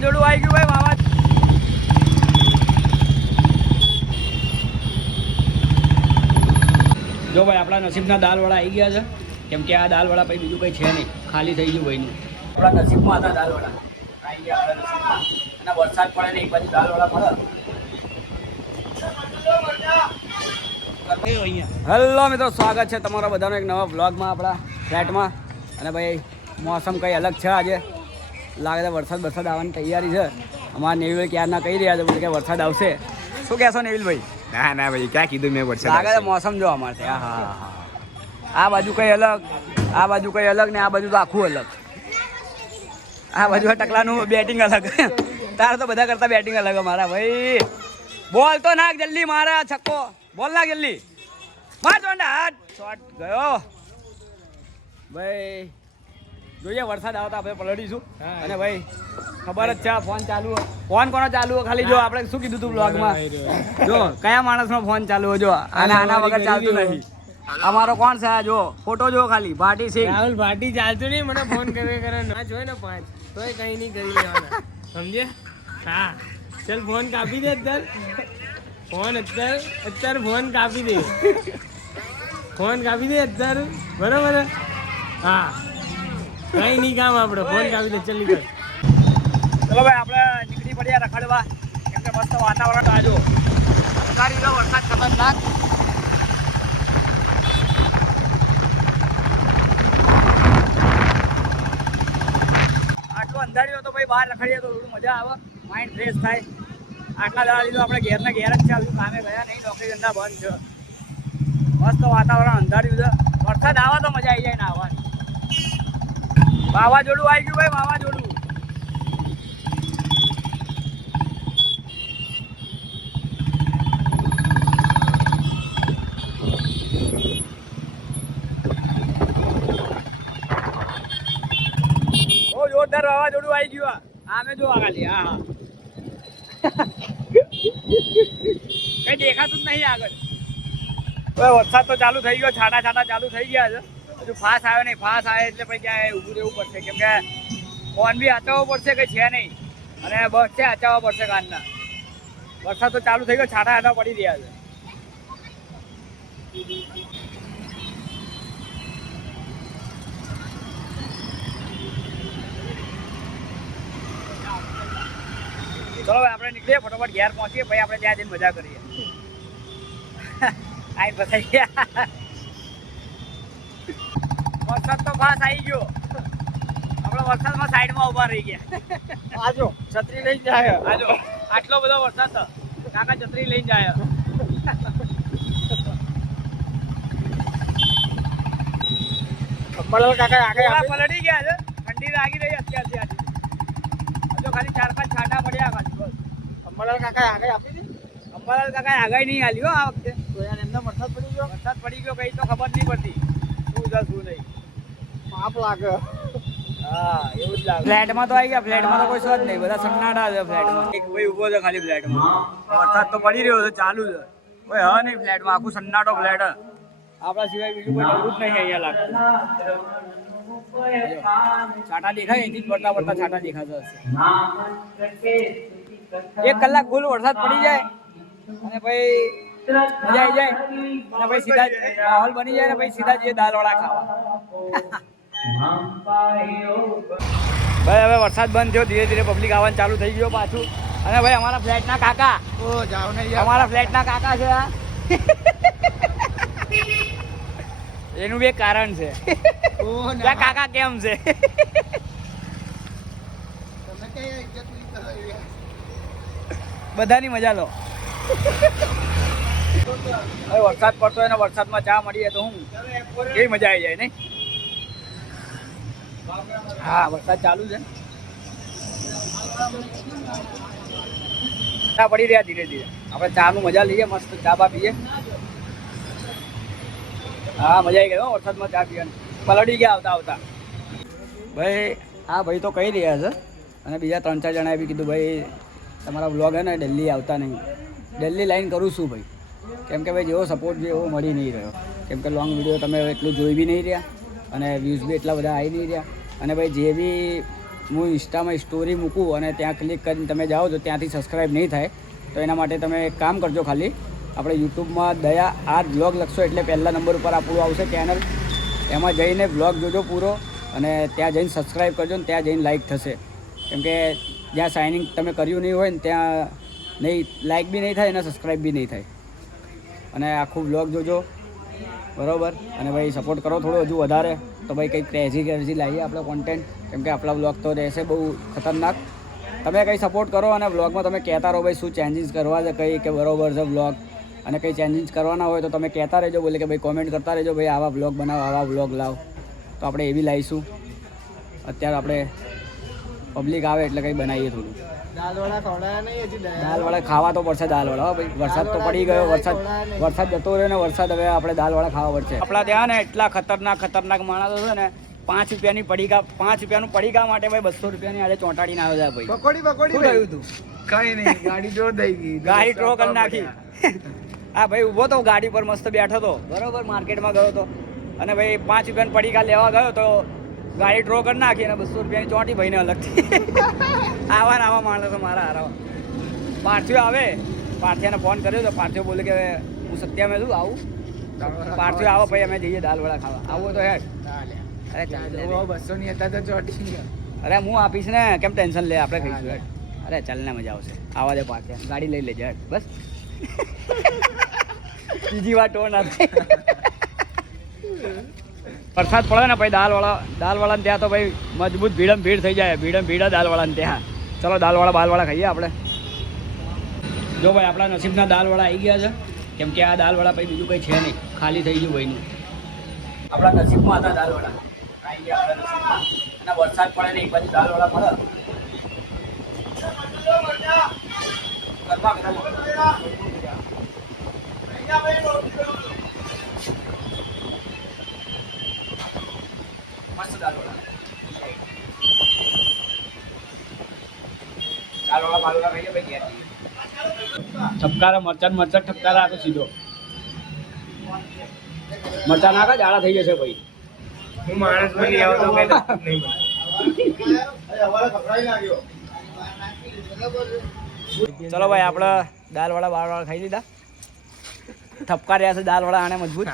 વાવાઝોડું આવી ગયું ભાઈ જો ભાઈ આપણા નસીબના દાલવાળા આવી ગયા છે કેમ કે આ દાલવાળા ભાઈ બીજું કંઈ છે નહીં ખાલી થઈ ગયું ભાઈનું આપણા નસીબમાં હતા દાલવાળા આવી ગયા આપણા નસીબમાં અને વરસાદ પડે ને એક બાજુ દાલવાળા મળે હેલો મિત્રો સ્વાગત છે તમારા બધાનો એક નવા વ્લોગમાં આપણા ફ્લેટમાં અને ભાઈ મોસમ કંઈ અલગ છે આજે લાગે છે વરસાદ આવવાની તૈયારી છે અમારા નેવિલભાઈ ક્યારના કહી રહ્યા છે કે વરસાદ આવશે શું કહેશો નેવિલભાઈ ના ભાઈ ક્યાં કીધું મેં વરસાદ લાગે છે મોસમ જો અમારે હા આ બાજુ કંઈ અલગ આ બાજુ કંઈ અલગ ને આ બાજુ તો આખું અલગ આ બાજુ ટકલાનું બેટિંગ અલગ તારે તો બધા કરતા બેટિંગ અલગ અમારા ભાઈ બોલ તો નાખ જલ્દી મારે છક્કો બોલ નાખ જલ્દી માર જોંડા હાથ શોટ ગયો ભાઈ જોઈએ વરસાદ આવતા આપણે પલટીશું અને ભાઈ ખબર જ છે ફોન ચાલુ ફોન કોનો ચાલુ ખાલી જો આપણે શું કીધું તું બ્લોગમાં જો કયા માણસનો ફોન ચાલુ જો અને આના વગર ચાલતું નથી અમારો કોણ છે આ જો ફોટો જો ખાલી ભાટી સિંહ રાહુલ ભાટી ચાલતું નહીં મને ફોન કરે ના જોઈ ને 5 તોય કઈ નહીં કરી લેવાના સમજે હા ચલ ફોન કાપી દે અત્યારે ફોન અત્યારે ફોન કાપી દે અત્યારે બરાબર હા કઈ નહીં કામ આપણે ફોન કાપી દે ચલ નીકળ ચલો ભાઈ આપણે નીકળી પડ્યા રખડવા કેમ કે મસ્ત વાતાવરણ આજો ગાડીનો વરસાદ ખતરનાક આટલો અંધાર્યો તો ભાઈ બહાર રખડીએ તો થોડું મજા આવે માઇન્ડ ફ્રેશ થાય આટલા દાડા લીધો આપણે ઘેરના ઘેર જ ચાલુ કામે ગયા નહીં નોકરી ધંધા બંધ છે મસ્ત વાતાવરણ અંધાર્યું છે વરસાદ આવે તો મજા આવી જાય ને આવવાની વાવાઝોડું આવી ગયું ભાઈ વાવાઝોડું બહુ જોરદાર વાવાઝોડું આવી ગયું આમે જો ખાલી હા કઈ દેખાતું જ નહીં આગળ વરસાદ તો ચાલુ થઈ ગયો છાંટા ચાલુ થઈ ગયા છે હજુ ફાસ આવ્યો નહીં ફાસ આવે એટલે પછી ક્યાંય ઊભું રહેવું પડશે કેમ કે ફોન બી હચાવવો પડશે કંઈ છે નહીં અને બસ છે હચાવવા પડશે કાનના વરસાદ તો ચાલુ થઈ ગયો છાંટા પડી રહ્યા છે ચલો ભાઈ આપણે નીકળીએ ફટોફટ ઘેર પહોંચીએ ભાઈ આપણે ત્યાં જઈને મજા કરીએ આઈ ફસાઈ ગયા વરસાદ તો ખાસ આવી ગયો આપણે વરસાદમાં સાઈડમાં ઉભા રહી ગયા આજો છત્રી લઈને જાય આજો આટલો બધો વરસાદ હતો કાકા છત્રી લઈને જાય કાકા આગળ પલટી ગયા છે ઠંડી લાગી રહી અત્યારથી આજે હજુ ખાલી 4-5 છાંટા પડ્યા ખાલી બસ અંબાલાલ કાકા આગળ આપી દે અંબાલાલ કાકા આગળ નહીં આલ્યો આ વખતે તો યાર એમને વરસાદ પડી ગયો કઈ તો ખબર નહીં પડતી શું છે શું નહીં માપ લાગે હા એવું જ લાગે ફ્લેટમાં તો આવી ગયા ફ્લેટમાં તો કોઈ શોધ નહીં બધા સન્નાટા છે ફ્લેટમાં એક ભાઈ ઊભો છે ખાલી ફ્લેટમાં વરસાદ તો પડી રહ્યો છે ચાલુ છે કોઈ હા નહીં ફ્લેટમાં આખું સન્નાટો ફ્લેટ આપણા સિવાય બીજું કોઈ નવું જ નહીં અહીંયા લાગતું છાંટા દેખાય અહીંથી જ પડતા છાંટા દેખાતા હશે 1 કલાક ફૂલ વરસાદ પડી જાય અને ભાઈ મજા આવી જાય અને ભાઈ સીધા માહોલ બની જાય ને ભાઈ સીધા જઈએ દાલવાળા ખાવા ભાઈ હવે વરસાદ બંધ થયો ધીરે ધીરે પબ્લિક આવવાનું ચાલુ થઈ ગયો પાછું અને ભાઈ અમારા ફ્લેટના કાકા અમારા ફ્લેટના કાકા છે આ એનું બી એક કારણ છે કાકા કેમ છે બધાની મજા લો હવે વરસાદ પડતો હોય ને વરસાદમાં ચા મળીએ તો હું કેવી મજા આવી જાય નહીં હા વરસાદ ચાલુ છે ચા પડી રહ્યા ધીરે ધીરે આપણે ચાનું મજા લઈએ મસ્ત ચા બા પીએ હા મજા આવી ગઈ હો વરસાદમાં ચા પીવાની પલટી ગયા આવતા ભાઈ હા ભાઈ તો કહી રહ્યા છે અને બીજા 3-4 જણાએ બી કીધું ભાઈ તમારા વ્લોગ હે ને દિલ્હી આવતા નહીં દિલ્હી લાઈન કરું છું ભાઈ કેમ કે ભાઈ જેવો સપોર્ટ છે એવો મળી નહીં રહ્યો કેમ કે લોંગ વિડીયો તમે એટલું જોઈ બી નહીં રહ્યા અને વ્યૂઝ બી એટલા બધા આવી નહીં રહ્યા અને ભાઈ જે બી હું ઇન્સ્ટામાં સ્ટોરી મૂકું અને ત્યાં ક્લિક કરીને તમે જાઓ તો ત્યાંથી સબસ્ક્રાઈબ નહીં થાય. તો એના માટે તમે એક કામ કરજો, ખાલી આપણે યુટ્યુબમાં દયા આર બ્લોગ લખશો એટલે પહેલા નંબર ઉપર આપણું આવશે ચેનલ. એમાં જઈને બ્લોગ જોજો પૂરો અને ત્યાં જઈને સબસ્ક્રાઈબ કરજો ને ત્યાં જઈને લાઇક થશે. કેમ કે જ્યાં સાઇનિંગ તમે કર્યું નહીં હોય ને ત્યાં નહીં લાઇક બી નહીં થાય અને સબસ્ક્રાઈબ બી નહીં થાય. અને આખું બ્લોગ જોજો બરાબર. અને ભાઈ સપોર્ટ કરો થોડો હજુ વધારે, તો ભાઈ કંઈક ક્રેઝી લાવીએ આપણે કોન્ટેન્ટ. કેમ કે આપણા બ્લોગ તો રહેશે બહુ ખતરનાક. તમે કંઈ સપોર્ટ કરો અને બ્લોગમાં તમે કહેતા રહો ભાઈ શું ચેન્જીસ કરવા છે, કંઈ કે બરાબર છે બ્લોગ, અને કંઈ ચેન્જીસ કરવાના હોય તો તમે કહેતા રહેજો. બોલે કે ભાઈ કોમેન્ટ કરતા રહેજો, ભાઈ આવા બ્લોગ બનાવો, આવા બ્લોગ લાવો. તો આપણે એ બી લાવીશું. અત્યારે આપણે પબ્લિક આવે એટલે કંઈ બનાવીએ થોડું. દાલવાળા ખાવા તો પડશે. દાલવાળા ભાઈ વરસાદ તો પડી ગયો, વરસાદ જતો રહ્યો ને વરસાદ હવે આપણે દાલવાળા ખાવા પડશે. આપણા ત્યાં ને એટલા ખતરનાક માણસો છે ને, 5 રૂપિયાની પડીકા, 5 રૂપિયાનું પડીકા માટે ભાઈ 200 રૂપિયાની આજે ચોંટાડીને આવ્યો છે ભાઈ. પકોડી શું થયું તું? કઈ નહીં, ગાડી જોર થઈ ગઈ, ગાડી ટ્રો કરી નાખી. હા ભાઈ ઊભો તો ગાડી પર મસ્ત બેઠો તો બરોબર, માર્કેટમાં ગયો તો અને ભાઈ 5 રૂપિયાની પડીકા લેવા ગયો તો ગાડી ટ્રો કરી નાખી અને 200 રૂપિયાની ચોંટી ભાઈને અલગથી. આવા માણસો મારા હારા. પાર્થિવ આવે, પાર્થિયાને ફોન કર્યો તો પાર્થિવ બોલે કે હું સત્યામે છું આવું. પાર્થિવ આવો ભાઈ અમે જઈએ દાલવડા ખાવા. આવું તો હેડ. અરે ચાલ 200 ની હતા તો ચોટી ગયા. અરે હું આપીશ ને, કેમ ટેન્શન લે, આપણે ખાઈશું હેડ. અરે ચાલ ને મજા આવશે. આવા દે પાર્થિયા, ગાડી લઈ લેજે હેડ બસ. બીજી વાર ટોન આપે. વરસાદ પડે ને ભાઈ દાલવાળાને ત્યાં તો ભાઈ મજબૂત ભીડ થઈ જાય. ભીડ દાલવાળાને ત્યાં. ચલો દાલવાળા ખાઈએ આપણે. જો ભાઈ આપણા નસીબના દાલવાળા આવી ગયા છે. કેમ કે આ દાલવાળા ભાઈ બીજું કંઈ છે નહીં, ખાલી થઈ ગયું ભાઈનું. આપણા નસીબમાં હતા દાલવાળા, આવી ગયા આપણા નસીબમાં. અને વરસાદ પડે ને એક બાજુ દાલવાળા મળે. મસ્ત દાલવાળા બાલવાળા ખાઈએ ભાઈ ઘેર જઈએ. ઠપકારા મરચાં ઠપકારા તો સીધો મરચાં નાખા જાડા થઈ જશે ભાઈ. હું માણસ બની આવો તો કઈ નહીં બને. ચલો ભાઈ આપણે દાલવાળા બાળવાળા ખાઈ લીધા. ઠપકા રહ્યા છે દાલવાળા આને મજબૂત.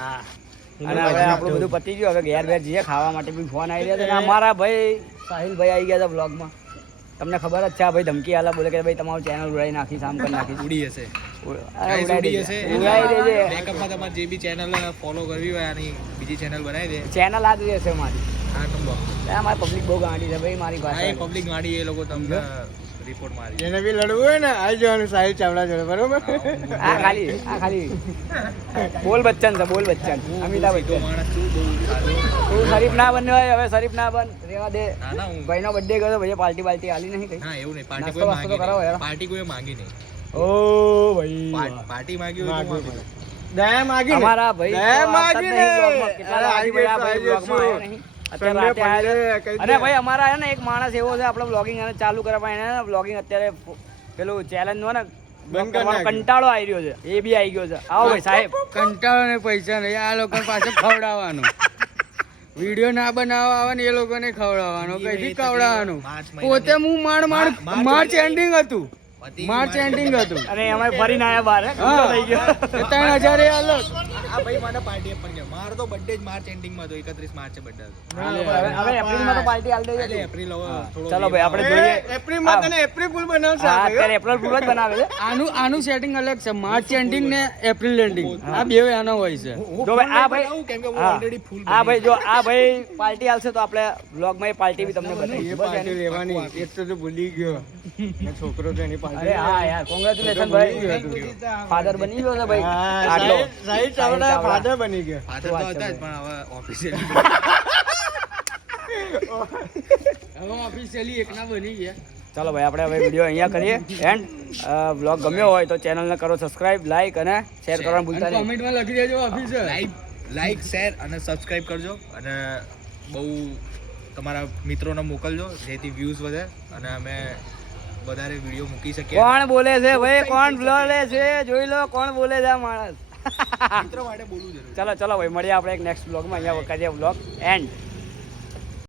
અને હવે આપણું બધું પતી ગયું. હવે ઘેર જઈએ. ખાવા માટે બી ફોન આવી રહ્યા છે. અને અમારા ભાઈ સાહિલભાઈ આવી ગયા હતા બ્લોગમાં. તમને ખબર જ છે આ ભાઈ ધમકી આલા બોલે કે ભાઈ તમારું ચેનલ ઉડાવી નાખી, આમ કરી નાખી. ઉડી હશે ઉડાવી દેજે. બેકઅપમાં તમારે જે બી ચેનલ ફોલો કરવી હોય આની બીજી ચેનલ બનાવી દે. ચેનલ આ જ રહેશે મારી. હા નંબર મારી પબ્લિક બહુ ગાંડી છે ભાઈ મારી પાસે. પબ્લિક ગાડી એ લોકો તમને રિપોર્ટ મારી. જેને બી લડવું હોય ને આવી જવાનું સાહિલ ચાવડા જોડે, બરોબર. આ ખાલી બોલ બચ્ચન છે, બોલ બચ્ચન, અમિતાભ બચ્ચન. માણસ શું બહુ સારું. તું શરીફ ના બન હવે શરીફ ના બન, રેવા દે. ના ના હું ભાઈનો બર્થડે ગયો ભાઈ, પાર્ટી આલી નહીં કઈ. ના એવું નહીં, નાસ્તો પાર્ટી કોઈ વાસ્તો તો કરાવો યાર. પાર્ટી કોઈ માંગી નહીં. ઓ ભાઈ પાર્ટી માંગી હોય તો હું આપી દઉં. દયા માગી ને. અમારા ભાઈ દયા તો માગી આવતા જ નહીં ને. vlogમાં. કેટલા અરે દાડાથી ભાઈ આ ભાઈ આવી vlogમાં આવ્યો નહીં. અત્યારે રાતે આવ્યો છે. અને ભાઈ અમારા છે ને એક માણસ એવો છે, આપણે બ્લોગિંગ ચાલુ કરવા એને બ્લોગિંગ અત્યારે પેલું ચેલેન્જ નો ને બંધ કરી નાખ્યું. કંટાળો આવી રહ્યો છે, એ બી આવી ગયો છે. આવો ભાઈ સાહેબ. કંટાળો ને પૈસા નહીં, આ લોકો પાસે ખવડાવવાનું. વિડીયો ના બનાવવા આવે ને એ લોકોને ખવડાવવાનો, કઈથી ખવડાવવાનું. પોતે હું માર્ચ એન્ડિંગ હતું. અને અમે ફરીને આવ્યા બહાર કંટાળો થઈ ગયો. 3000 એ અલગ. આ ભાઈ મને પાર્ટી આપવાની છે. મારો તો બર્થડે જ માર્ચ એન્ડિંગ માં હતો, 31 માર્ચે બર્થડે હતો. હવે એપ્રિલમાં તો પાર્ટી આલ દઈએ. એટલે એપ્રિલ હવે થોડો ચલો ભાઈ આપણે જોઈએ. એપ્રિલમાં તને એપ્રિલ ફૂલ બનાવશે. હા, અત્યારે એપ્રિલ ફૂલ જ બનાવે છે. આનું સેટિંગ અલગ છે. માર્ચ એન્ડિંગ ને એપ્રિલ એન્ડિંગ આ બે આનો હોય છે. જો ભાઈ આ ભાઈ કેમ કે હું હા. ઓલરેડી ફૂલ આ ભાઈ જો આ ભાઈ પાર્ટી આલશે તો આપણે વ્લોગમાં એ પાર્ટી બી તમને એ બતાવીશું. પાર્ટી લેવાની એક તો ભૂલી ગયો છોકરો તો એની પાર્ટી. અરે હા યાર, કોંગ્રેચ્યુલેશન ભાઈ, ફાધર બની ગયો છે ભાઈ. આટલો સાહિલ ચાવડા ફાધર બની ગયો. ફાધર તો હતા જ પણ હવે ઓફિશિયલી હવે ઓફિશિયલી એકના બની ગયા. ચાલો ભાઈ આપણે હવે વિડીયો અહીંયા કરીએ એન્ડ વ્લોગ ગમ્યો હોય તો ચેનલને કરો સબસ્ક્રાઇબ, લાઈક અને શેર કરવાનું ભૂલતા નહીં. કોમેન્ટમાં લખી દેજો ઓફિસર. લાઈક શેર અને સબસ્ક્રાઇબ કરજો અને બહુ તમારા મિત્રોને મોકલજો જેથી વ્યૂઝ વધે અને અમે વધારે વિડીયો મૂકી શકીએ. કોણ બોલે છે ભાઈ, કોણ બોલે છે જોઈ લો, કોણ બોલે છે આ માણસ. મિત્રો માટે બોલવું જરૂરી. ચલો ભાઈ મળીએ આપણે એક નેક્સ્ટ બ્લોગમાં. અહીંયા કરીએ બ્લોગ એન્ડ.